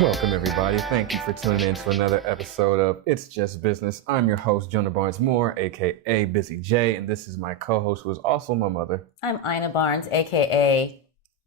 Welcome, everybody. Thank you for tuning in to another episode of It's Just Business. I'm your host, Jonah Barnes-Moore, a.k.a. Busy J, and this is my co-host, who is also my mother. I'm Ina Barnes, a.k.a.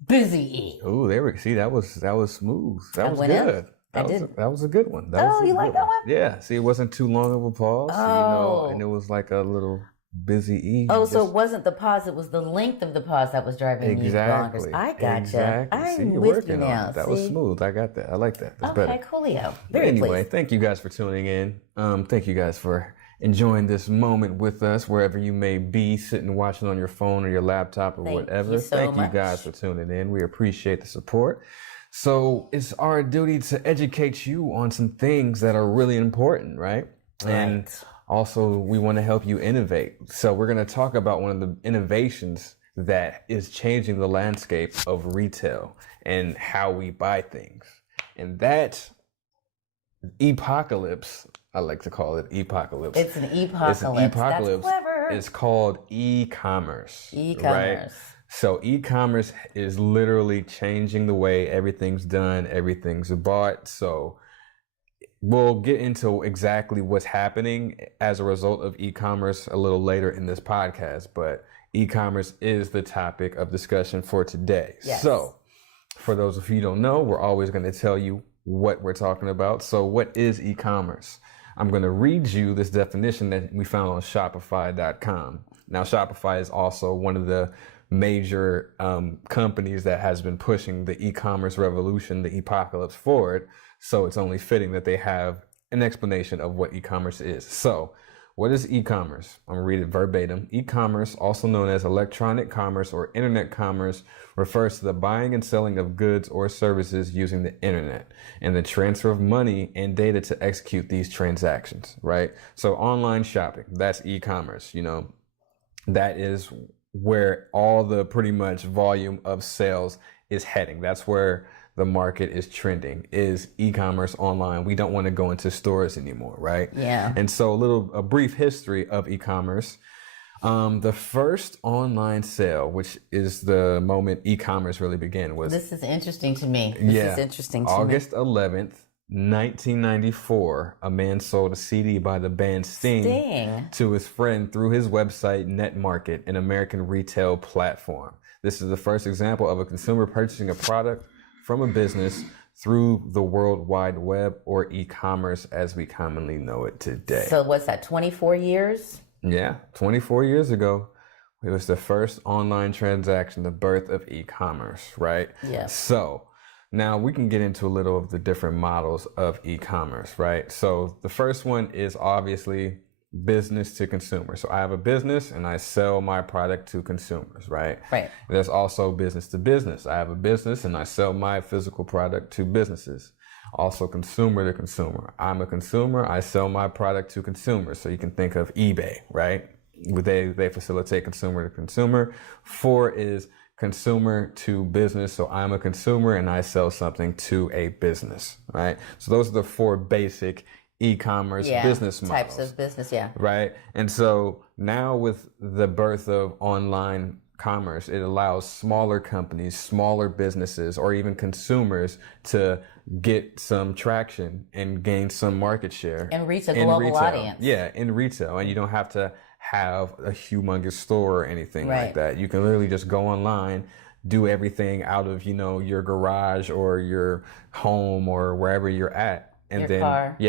Busy E. Ooh, there we see. That was smooth. That was good. That was a good one. You like that one? Yeah. See, it wasn't too long of a pause, and it was like a little Busy E. So it wasn't the pause, it was the length of the pause that was driving you bonkers. I gotcha. Exactly. I'm with you now. That was smooth. I got that. I like that. That's better. Okay, coolio. Anyway, thank you guys for tuning in. Thank you guys for enjoying this moment with us, wherever you may be, sitting watching on your phone or your laptop or whatever. Thank you guys for tuning in. We appreciate the support. So it's our duty to educate you on some things that are really important, right? And also, we want to help you innovate. So we're going to talk about one of the innovations that is changing the landscape of retail and how we buy things. And that E-Pocalypse, I like to call it E-Pocalypse. It's an E-Pocalypse. That's clever. It's called e-commerce. E-commerce. Right? So e-commerce is literally changing the way everything's done, everything's bought. So we'll get into exactly what's happening as a result of e-commerce a little later in this podcast, but e-commerce is the topic of discussion for today. Yes. So for those of you who don't know, we're always going to tell you what we're talking about. So what is e-commerce? I'm going to read you this definition that we found on Shopify.com. Now, Shopify is also one of the major companies that has been pushing the e-commerce revolution, the e-pocalypse forward. So it's only fitting that they have an explanation of what e-commerce is. So what is e-commerce? I'm going to read it verbatim. E-commerce, also known as electronic commerce or internet commerce, refers to the buying and selling of goods or services using the internet and the transfer of money and data to execute these transactions, right? So online shopping, that's e-commerce, that is where all the pretty much volume of sales is heading. That's where the market is trending, is e-commerce online. We don't want to go into stores anymore, right? Yeah. And so a brief history of e-commerce. The first online sale, which is the moment e-commerce really began, was... This is interesting to me. This is interesting to August 11th, 1994, a man sold a CD by the band Sting to his friend through his website NetMarket, an American retail platform. This is the first example of a consumer purchasing a product from a business through the World Wide Web, or e-commerce as we commonly know it today. So what's that, 24 years? Yeah, 24 years ago, it was the first online transaction, the birth of e-commerce, right? Yeah. So now we can get into a little of the different models of e-commerce, right? So the first one is obviously business to consumer. So I have a business and I sell my product to consumers, right? Right. There's also business to business. I have a business and I sell my physical product to businesses. Also consumer to consumer. I'm a consumer. I sell my product to consumers. So you can think of eBay, right? They facilitate consumer to consumer. 4 is consumer to business. So I'm a consumer and I sell something to a business, right? So those are the 4 basic e-commerce business models. Types of business, right? And so now with the birth of online commerce, it allows smaller companies, smaller businesses, or even consumers to get some traction and gain some market share. And reach a global audience. Yeah, in retail. And you don't have to have a humongous store or anything like that. You can literally just go online, do everything out of, your garage or your home or wherever you're at. And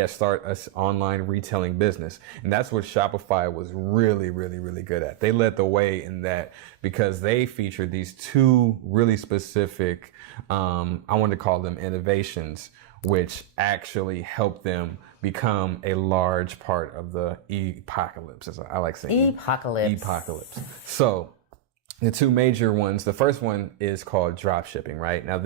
start an online retailing business. And that's what Shopify was really, really, really good at. They led the way in that because they featured these 2 really specific, I want to call them innovations, which actually helped them become a large part of the e-pocalypse. I like saying e-pocalypse. E-pocalypse. So the 2 major ones, the first one is called drop shipping, right? Now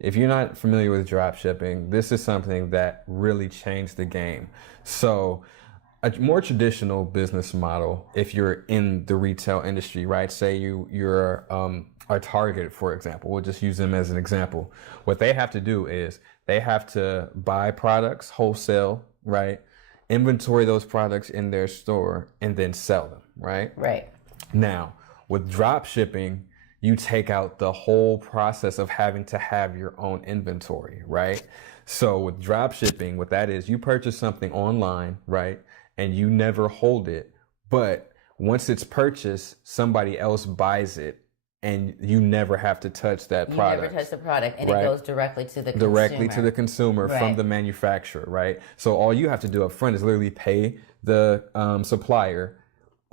if you're not familiar with drop shipping, this is something that really changed the game. So a more traditional business model, if you're in the retail industry, right? Say you're a Target, for example. We'll just use them as an example. What they have to do is they have to buy products wholesale, right? Inventory those products in their store and then sell them, right? Right. Now, with drop shipping, you take out the whole process of having to have your own inventory, right? So with drop shipping, what that is, you purchase something online, right? And you never hold it, but once it's purchased, somebody else buys it and you never have to touch that product. You never touch the product, and right? It goes directly to the consumer. Directly to the consumer from the manufacturer, right? So all you have to do up front is literally pay the supplier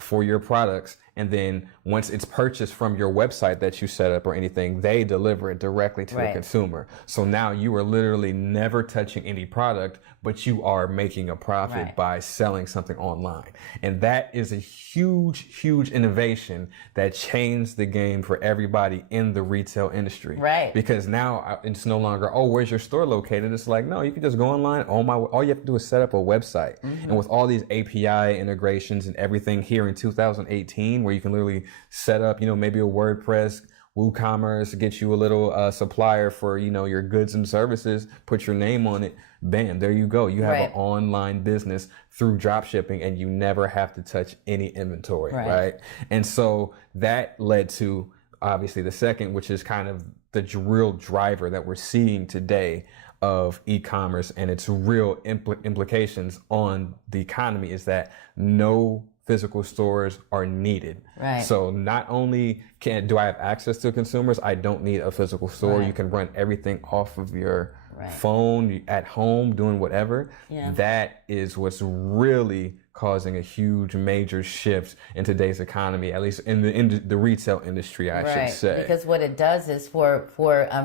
for your products, and then once it's purchased from your website that you set up or anything, they deliver it directly to the consumer. So now you are literally never touching any product, but you are making a profit by selling something online. And that is a huge, huge innovation that changed the game for everybody in the retail industry. Right. Because now it's no longer, oh, where's your store located? It's like, no, you can just go online. All you have to do is set up a website. And with all these API integrations and everything here in 2018, where you can literally set up, maybe a WordPress, WooCommerce, get you a little supplier for, your goods and services, put your name on it. Bam, there you go. You have an online business through drop shipping, and you never have to touch any inventory, right? And so that led to obviously the second, which is kind of the real driver that we're seeing today of e-commerce and its real implications on the economy, is that no physical stores are needed. Right. So not only do I have access to consumers, I don't need a physical store. Right. You can run everything off of your phone at home, doing whatever. Yeah. That is what's really causing a huge major shift in today's economy, at least in the retail industry, I should say. Because what it does is for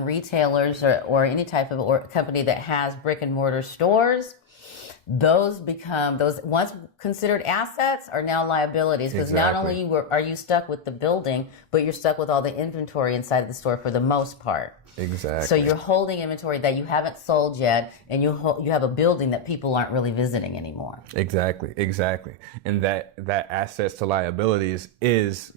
retailers or any type of company that has brick and mortar stores, those once considered assets are now liabilities, because not only are you stuck with the building, but you're stuck with all the inventory inside of the store for the most part. Exactly. So you're holding inventory that you haven't sold yet, and you have a building that people aren't really visiting anymore. Exactly. And that assets to liabilities is,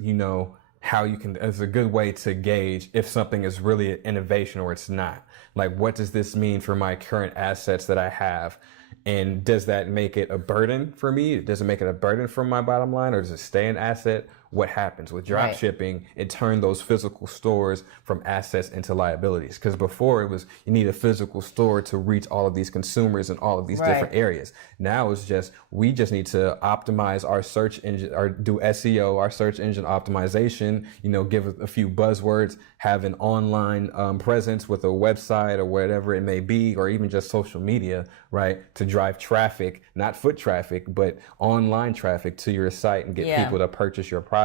how you can, it's a good way to gauge if something is really an innovation or it's not. Like, what does this mean for my current assets that I have? And does that make it a burden for me? Does it make it a burden for my bottom line, or does it stay an asset? What happens with drop shipping? It turned those physical stores from assets into liabilities. Because before it was, you need a physical store to reach all of these consumers in all of these different areas. Now it's just, we just need to optimize our search engine, or do SEO, our search engine optimization, give a few buzzwords, have an online presence with a website or whatever it may be, or even just social media, right? To drive traffic, not foot traffic, but online traffic to your site and get people to purchase your product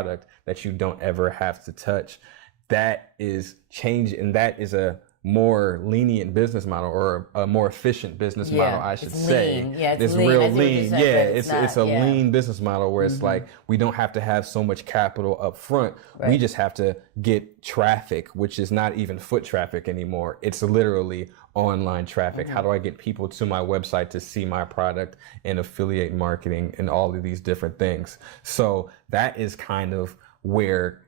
that you don't ever have to touch. That is change, and that is a more lenient business model, or a more efficient business model, I should say. Lean. Yeah, it's lean. Real lean. It's a lean business model where it's like, we don't have to have so much capital up front. We just have to get traffic, which is not even foot traffic anymore. It's literally online traffic. How do I get people to my website to see my product, and affiliate marketing and all of these different things? So that is kind of where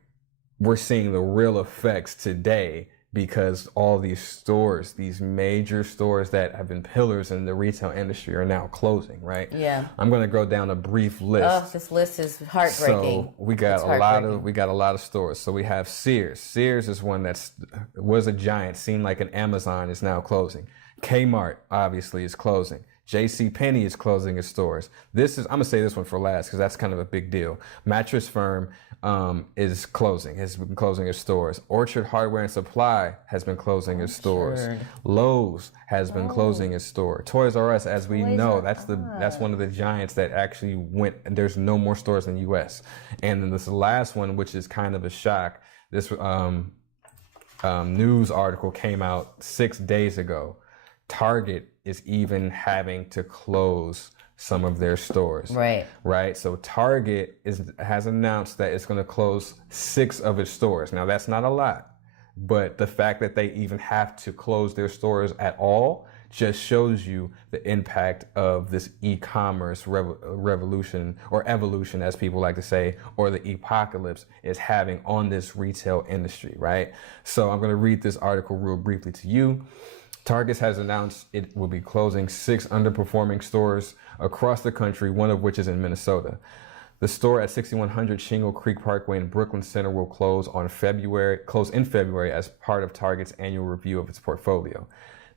we're seeing the real effects today, because all these stores, these major stores that have been pillars in the retail industry, are now closing, right? Yeah. I'm going to go down a brief list. Oh, this list is heartbreaking. So we got a lot of stores. So we have Sears. Sears is one was a giant, seemed like an Amazon, is now closing. Kmart obviously is closing. JCPenney is closing its stores. I'm going to say this one for last, because that's kind of a big deal. Mattress Firm has been closing its stores. Orchard Hardware and Supply has been closing its stores. Lowe's has been closing its store. Toys R Us, as we know, that's one of the giants that actually went, and there's no more stores in the U.S. And then this last one, which is kind of a shock, this news article came out 6 days ago. Target is even having to close some of their stores. Right. So Target has announced that it's going to close 6 of its stores. Now, that's not a lot, but the fact that they even have to close their stores at all just shows you the impact of this e-commerce revolution, or evolution, as people like to say, or the e-pocalypse, is having on this retail industry, right? So I'm going to read this article real briefly to you. Target has announced it will be closing 6 underperforming stores across the country, one of which is in Minnesota. The store at 6100 Shingle Creek Parkway in Brooklyn Center will close in February as part of Target's annual review of its portfolio.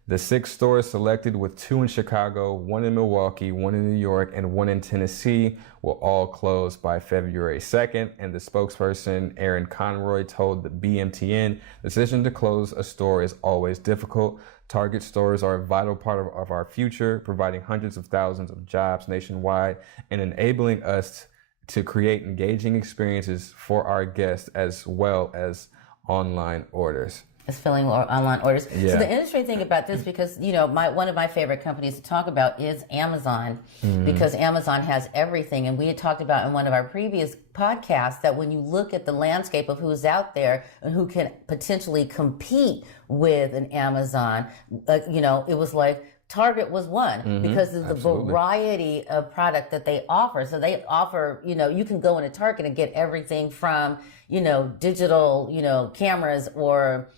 The 6 stores selected, with 2 in Chicago, 1 in Milwaukee, 1 in New York, and 1 in Tennessee, will all close by February 2nd. And the spokesperson, Aaron Conroy, told the BMTN, the decision to close a store is always difficult. Target stores are a vital part of our future, providing hundreds of thousands of jobs nationwide and enabling us to create engaging experiences for our guests as well as online orders. Is filling online orders. Yeah. So the interesting thing about this, because one of my favorite companies to talk about is Amazon, because Amazon has everything, and we had talked about in one of our previous podcasts that when you look at the landscape of who's out there and who can potentially compete with an Amazon, it was like Target was one because of the variety of product that they offer. So they offer, you can go into Target and get everything from, digital, cameras or,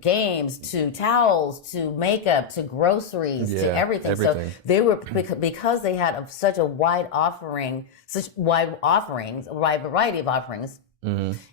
games to towels to makeup to groceries to everything. So they were, because they had such a wide variety of offerings,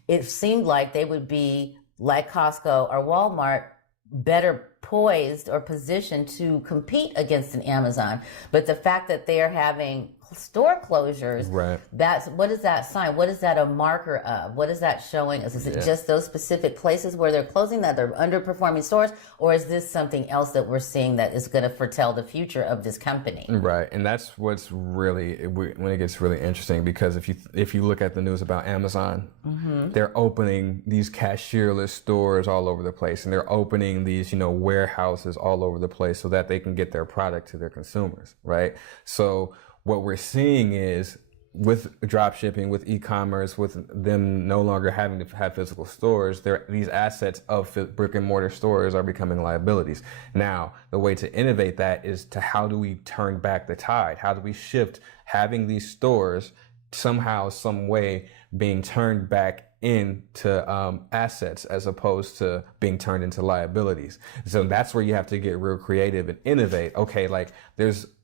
it seemed like they would be like Costco or Walmart, better poised or positioned to compete against an Amazon. But the fact that they're having store closures, what is that sign? What is that a marker of? What is that showing us? Is it just those specific places where they're closing, that they're underperforming stores, or is this something else that we're seeing that is going to foretell the future of this company? Right, and that's what's really, when it gets really interesting, because if you look at the news about Amazon, they're opening these cashierless stores all over the place, and they're opening these warehouses all over the place so that they can get their product to their consumers, right? So what we're seeing is, with drop shipping, with e-commerce, with them no longer having to have physical stores, these assets of brick and mortar stores are becoming liabilities. Now, the way to innovate that is to, how do we turn back the tide? How do we shift having these stores somehow, some way being turned back into assets as opposed to being turned into liabilities? So that's where you have to get real creative and innovate. Okay, like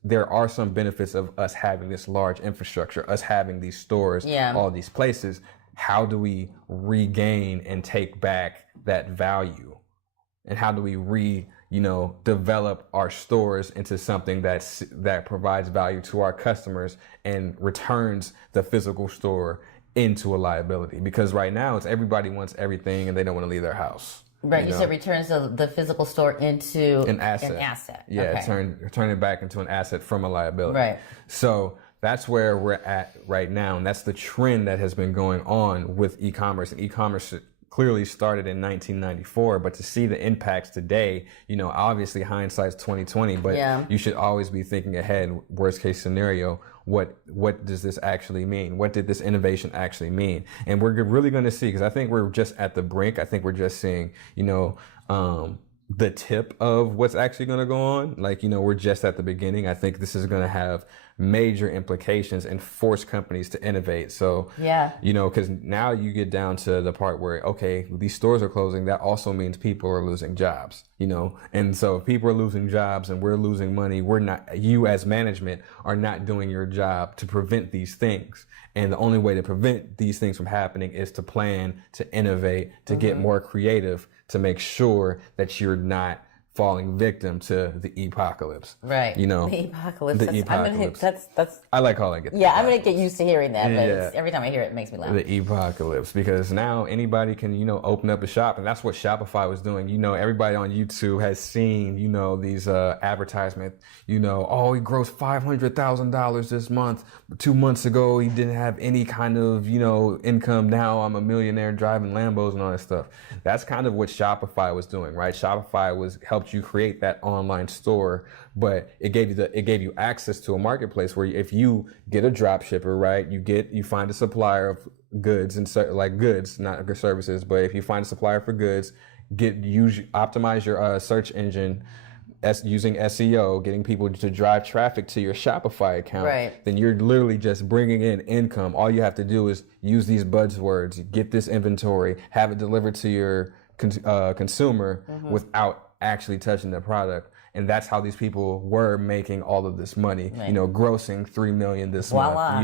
there are some benefits of us having this large infrastructure, us having these stores, all these places. How do we regain and take back that value? And how do we develop our stores into something that provides value to our customers and returns the physical store into a liability? Because right now it's everybody wants everything and they don't want to leave their house. Right, you said returns the physical store into an asset. Yeah, okay. Turn it back into an asset from a liability. Right. So that's where we're at right now, and that's the trend that has been going on with e-commerce. And e-commerce clearly started in 1994, but to see the impacts today, obviously hindsight's 2020, but you should always be thinking ahead. Worst case scenario, what does this actually mean? What did this innovation actually mean? And we're really going to see, because I think we're just at the brink. I think we're just seeing, the tip of what's actually going to go on. We're just at the beginning. I think this is going to have major implications and force companies to innovate. So, because now you get down to the part where, okay, these stores are closing. That also means people are losing jobs, and so if people are losing jobs and we're losing money, you as management are not doing your job to prevent these things. And the only way to prevent these things from happening is to plan, to innovate, to get more creative, to make sure that you're not falling victim to the E-Pocalypse. Right. The E-Pocalypse. The E-Pocalypse. That's I like calling it. I'm going to get used to hearing that, but every time I hear it, it makes me laugh. The E-Pocalypse, because now anybody can, open up a shop, and that's what Shopify was doing. Everybody on YouTube has seen, these advertisements, he grossed $500,000 this month. 2 months ago, he didn't have any kind of, income. Now I'm a millionaire driving Lambos and all that stuff. That's kind of what Shopify was doing, right? Shopify helped you create that online store, but it gave you access to a marketplace where if you get a drop shipper, right, you find a supplier of goods, and goods, not services, but if you find a supplier for goods, optimize your search engine using SEO, getting people to drive traffic to your Shopify account, then you're literally just bringing in income. All you have to do is use these buzzwords, get this inventory, have it delivered to your consumer without actually touching the product. And that's how these people were making all of this money, Right. you know, grossing 3 million this Voila. month,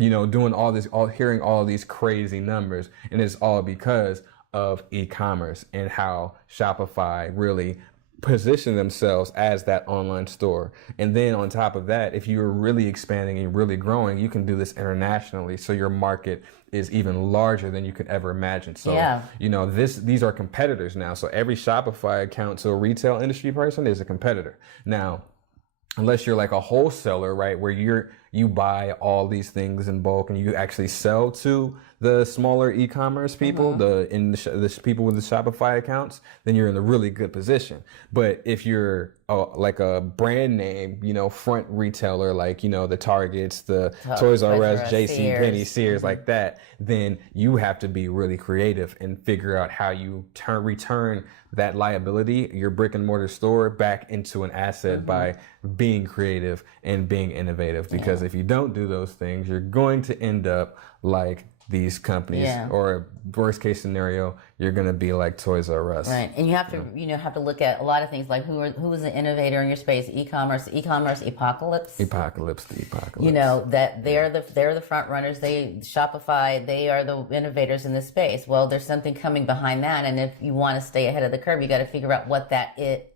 you know, doing all this, hearing all these crazy numbers. And it's all because of e-commerce and how Shopify really position themselves as that online store. And then on top of that, if you're really expanding and really growing, you can do this internationally. So your market is even larger than you could ever imagine. So, you know, these are competitors now. So every Shopify account to a retail industry person is a competitor. Now, unless you're like a wholesaler, right, where you buy all these things in bulk and you actually sell to the smaller e-commerce people, the people with the Shopify accounts, then you're in a really good position. But if you're like a brand name, you know, front retailer, like, you know, the Targets, the Toys R Us, JC Penney, Sears, like that, then you have to be really creative and figure out how you return that liability, your brick and mortar store, back into an asset by being creative and being innovative. Because if you don't do those things, you're going to end up like these companies, or worst case scenario, you're going to be like Toys R Us. Right. And you have to, you know, have to look at a lot of things like who was the innovator in your space, e-commerce, E-Pocalypse. The E-Pocalypse. You know, that they're the front runners. Shopify, they are the innovators in this space. Well, there's something coming behind that. And if you want to stay ahead of the curve, you got to figure out what that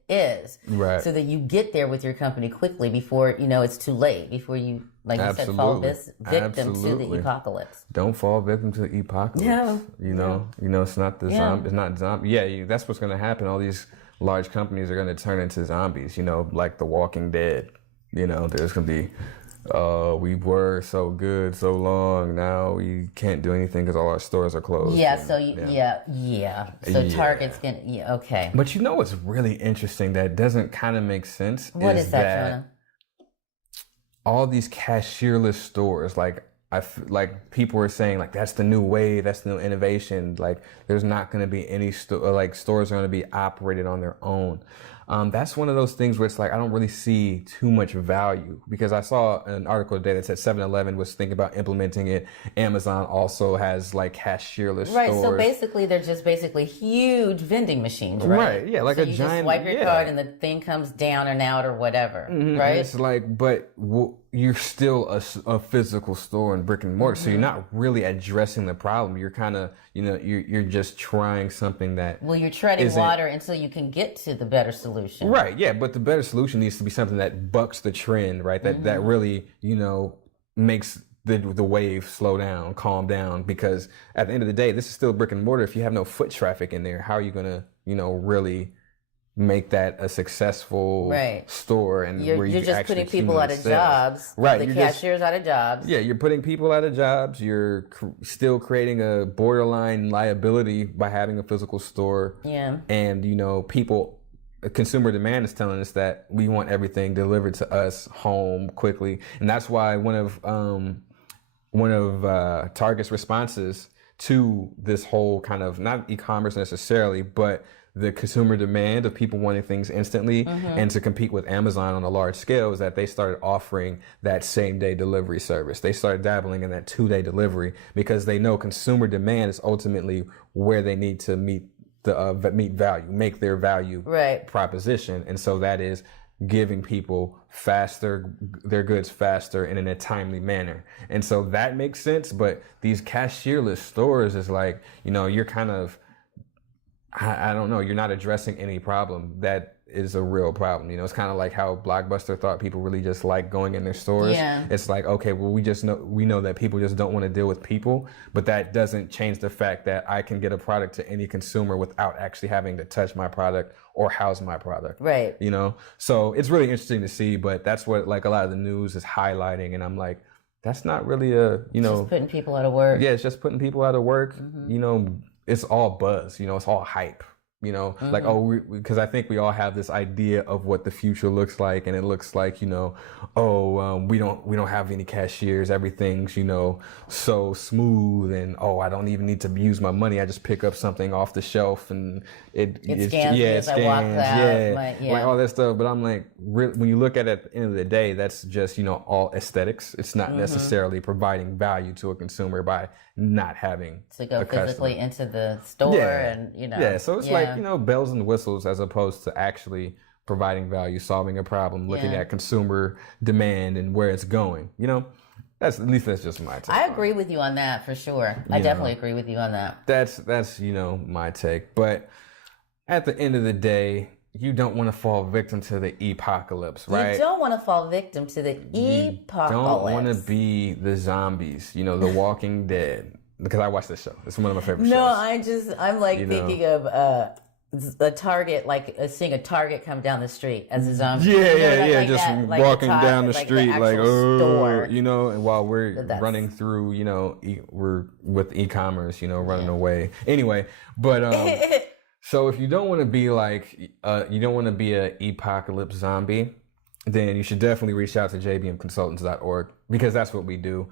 is. Right. So that you get there with your company quickly before, you know, it's too late, before you, like you said, fall victim to the e-pocalypse. Don't fall victim to the e-pocalypse. Yeah. You know, it's not the zombie. It's not zombie. Yeah, that's what's going to happen. All these large companies are going to turn into zombies. You know, like The Walking Dead. You know, there's going to be, we were so good so long. Now we can't do anything because all our stores are closed. Yeah. So Target's going okay. But you know what's really interesting that doesn't kind of make sense? What is that, Jonah? All these cashierless stores, like people are saying, like, that's the new wave, that's the new innovation. Like, there's not going to be any stores are going to be operated on their own. That's one of those things where it's like I don't really see too much value, because I saw an article today that said 7-Eleven was thinking about implementing it. Amazon also has like cashierless stores. Right, so basically they're just huge vending machines, right? Right, yeah, like so a you giant. Just swipe your card and the thing comes down and out or whatever, right? And it's like, but you're still a physical store in brick and mortar, so you're not really addressing the problem. You're kind of, you know, you're just trying something that. Well, you're treading water until you can get to the better solution. Right, yeah, but the better solution needs to be something that bucks the trend, right? That really, you know, makes the wave slow down, calm down, because at the end of the day, this is still brick and mortar. If you have no foot traffic in there, how are you gonna, you know, really make that a successful store? And you're just putting people out of jobs. Right, the cashiers out of jobs. Yeah, you're putting people out of jobs. You're still creating a borderline liability by having a physical store. Yeah, and you know, consumer demand is telling us that we want everything delivered to us home quickly, and that's why one of Target's responses to this whole kind of, not e-commerce necessarily, but the consumer demand of people wanting things instantly and to compete with Amazon on a large scale, is that they started offering that same-day delivery service. They started dabbling in that 2-day delivery because they know consumer demand is ultimately where they need to meet value, make their value proposition. And so that is giving people their goods faster and in a timely manner. And so that makes sense. But these cashierless stores is like, you know, you're kind of, I don't know, you're not addressing any problem that is a real problem. You know, it's kind of like how Blockbuster thought people really just like going in their stores. Yeah. It's like, okay, well, we know that people just don't want to deal with people, but that doesn't change the fact that I can get a product to any consumer without actually having to touch my product or house my product. Right. You know, so it's really interesting to see, but that's what like a lot of the news is highlighting. And I'm like, that's not really it's just putting people out of work. Yeah, it's just putting people out of work. You know, it's all buzz, you know, it's all hype. You know, like, because I think we all have this idea of what the future looks like, and it looks like, you know, we don't have any cashiers, everything's, you know, so smooth, and I don't even need to use my money, I just pick up something off the shelf and it scans, like all that stuff. But I'm like, when you look at it at the end of the day, that's just, you know, all aesthetics. It's not necessarily providing value to a consumer by not having to go physically into the store and, you know. Yeah, so it's like, Yeah. you know, bells and whistles as opposed to actually providing value, solving a problem, looking Yeah. at consumer demand and where it's going. You know, that's just my take. I agree with you on that for sure. I definitely agree with you on that. That's you know, my take. But at the end of the day, you don't want to fall victim to the e-pocalypse, right? You don't want to fall victim to the e-pocalypse. Don't want to be the zombies, you know, the Walking Dead. Because I watch this show. It's one of my favorite shows. I'm like thinking of a target, like seeing a target come down the street as a zombie. Yeah, just walking down the street, like, store. you know, and while we're running through, you know, we're with e-commerce, you know, running away. Anyway, but so if you don't want to be like, you don't want to be a e-pocalypse zombie, then you should definitely reach out to jbmconsultants.org because that's what we do.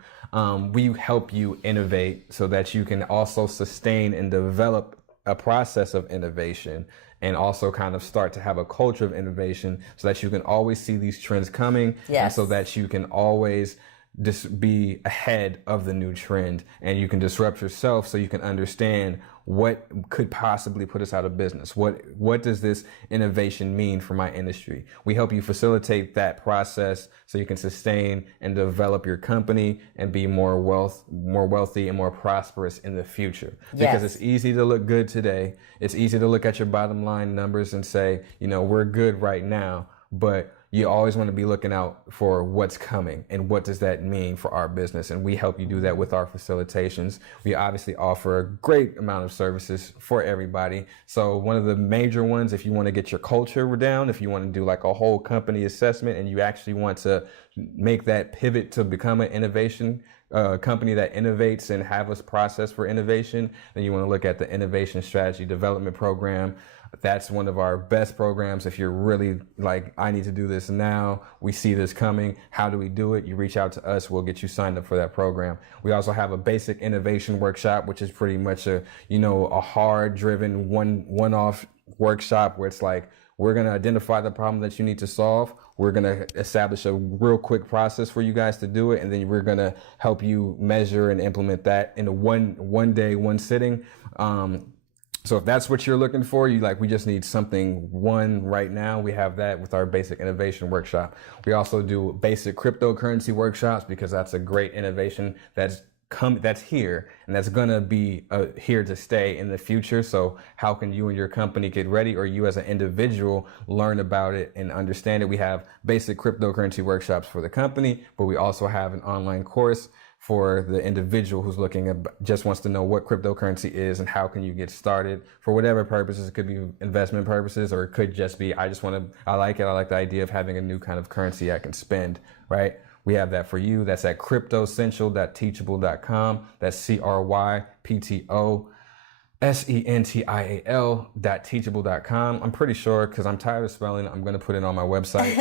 We help you innovate so that you can also sustain and develop a process of innovation and also kind of start to have a culture of innovation so that you can always see these trends coming and so that you can always just be ahead of the new trend and you can disrupt yourself so you can understand what could possibly put us out of business. What does this innovation mean for my industry? We help you facilitate that process so you can sustain and develop your company and be more wealthy and more prosperous in the future. Because it's easy to look good today. It's easy to look at your bottom line numbers and say, you know, we're good right now, but you always want to be looking out for what's coming and what does that mean for our business. And we help you do that with our facilitations. We obviously offer a great amount of services for everybody. So one of the major ones, if you want to get your culture down, if you want to do like a whole company assessment and you actually want to make that pivot to become an innovation company that innovates and have a process for innovation, then you want to look at the Innovation Strategy Development Program. That's one of our best programs. If you're really like, I need to do this now, we see this coming, how do we do it? You reach out to us, we'll get you signed up for that program. We also have a basic innovation workshop, which is pretty much a hard driven one-off workshop where it's like, we're going to identify the problem that you need to solve. We're going to establish a real quick process for you guys to do it. And then we're going to help you measure and implement that in a one day, one sitting. So if that's what you're looking for, we just need something right now. We have that with our basic innovation workshop. We also do basic cryptocurrency workshops because that's a great innovation that's here and that's gonna be here to stay in the future. So how can you and your company get ready, or you as an individual learn about it and understand it? We have basic cryptocurrency workshops for the company, but we also have an online course for the individual who's just wants to know what cryptocurrency is and how can you get started for whatever purposes. It could be investment purposes, or it could just be, I like it. I like the idea of having a new kind of currency I can spend, right? We have that for you. That's at cryptocential.teachable.com. That's CryptoSential.teachable.com. I'm pretty sure, because I'm tired of spelling, I'm going to put it on my website,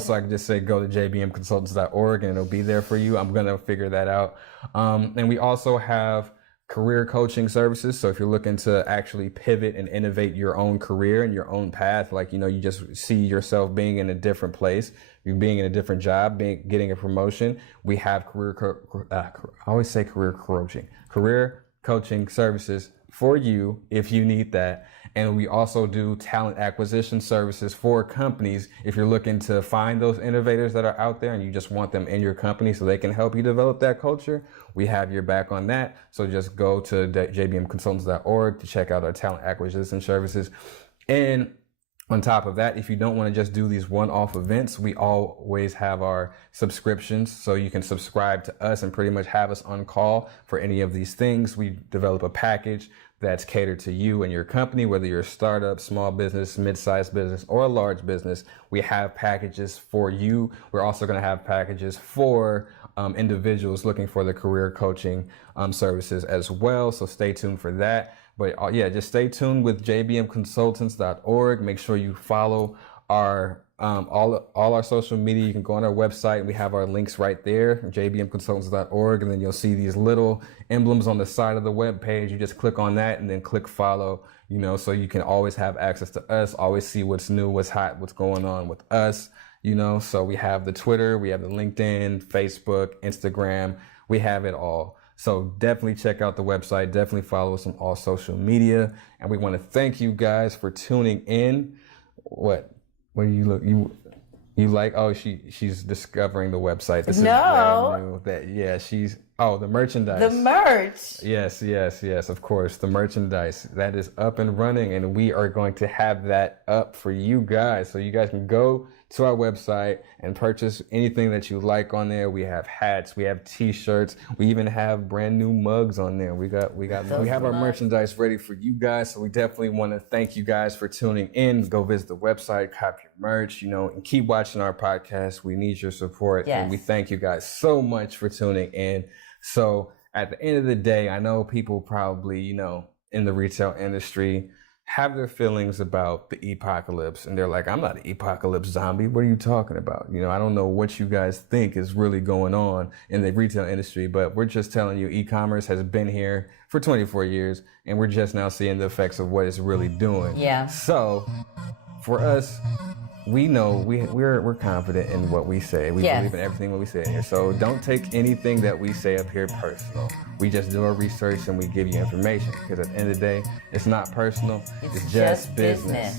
so I can just say go to jbmconsultants.org and it'll be there for you. I'm going to figure that out. And we also have career coaching services. So if you're looking to actually pivot and innovate your own career and your own path, you just see yourself being in a different place, you being in a different job, getting a promotion, we have career coaching services for you if you need that. And we also do talent acquisition services for companies if you're looking to find those innovators that are out there and you just want them in your company so they can help you develop that culture. We have your back on that. So just go to jbmconsultants.org to check out our talent acquisition services. And on top of that, if you don't want to just do these one-off events, we always have our subscriptions. So you can subscribe to us and pretty much have us on call for any of these things. We develop a package that's catered to you and your company, whether you're a startup, small business, mid-sized business, or a large business. We have packages for you. We're also going to have packages for individuals looking for the career coaching services as well. So stay tuned for that. But just stay tuned with jbmconsultants.org. Make sure you follow our all our social media. You can go on our website. We have our links right there, jbmconsultants.org, and then you'll see these little emblems on the side of the web page. You just click on that and then click follow, so you can always have access to us, always see what's new, what's hot, what's going on with us, So we have the Twitter, we have the LinkedIn, Facebook, Instagram, we have it all. So definitely check out the website. Definitely follow us on all social media. And we want to thank you guys for tuning in. What do you look? You like? Oh, she's discovering the website. This is brand new. The merchandise. The merch. Yes. Of course, the merchandise that is up and running, and we are going to have that up for you guys, so you guys can go to our website and purchase anything that you like on there. We have hats, we have T-shirts, we even have brand new mugs on there. We have our merchandise ready for you guys. So we definitely want to thank you guys for tuning in. Go visit the website, cop your merch, and keep watching our podcast. We need your support, and we thank you guys so much for tuning in. So at the end of the day, I know people probably, in the retail industry have their feelings about the E-Pocalypse, and they're like, I'm not an E-Pocalypse zombie. What are you talking about? I don't know what you guys think is really going on in the retail industry, but we're just telling you e-commerce has been here for 24 years, and we're just now seeing the effects of what it's really doing. Yeah. So for us, we know we're confident in what we say. We believe in everything what we say here. So don't take anything that we say up here personal. We just do our research and we give you information, because at the end of the day, it's not personal. It's just business.